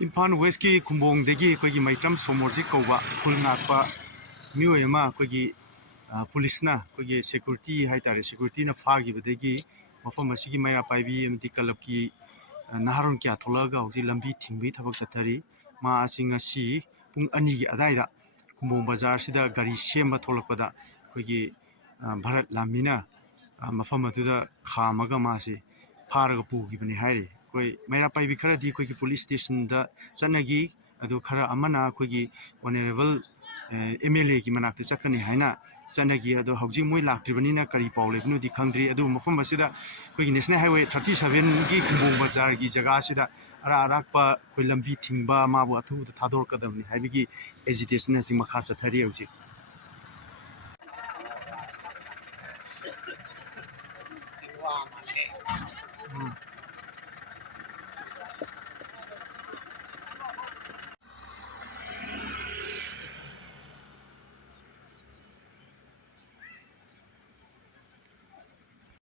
Imphal waste की खुंबोंगदगी अखोगी मैत्रम सोमोरजी कौबा खुल नाकपा मियोय अमा अखोगी पुलिसना अखोगी सिक्योरिटी हाइतारे सिक्योरिटीना फागिबदगी मफम असिगी मया पाइबी अमदी क्लबकी नहारोन क्या थोलगा हौजी लंबी थिंबी थबक चथरी मा असिंग असि पुंग अनिगी अदाइदा खुंबोंग बाजार सिदा गाड़ी सेम थोलकपदा अखोगी भारत लामीना मफम अदुदा खामगा मासे फारगा पुगिबने हाइरे कोई मेरा पाइबी खरदी कोई पुलिस स्टेशन दा चनगी अदु खरा अमना कोई ऑनरेबल एमएलए की मनाक्ति चकनी हाइना चनगी अदु हौजी मोय लाक्ट्रिबनिना करी पाउ लेबनुदी खंद्री अदु मफम बसिदा कोई नेशनल हाईवे 37 की खुंबोंग बाजार की जगह सिदा अरा अराकपा कोई लंबी थिंबा माबु अथु थादोर कदमनी हाइबिगी एजिटेशन असि मखा चथरी हौजी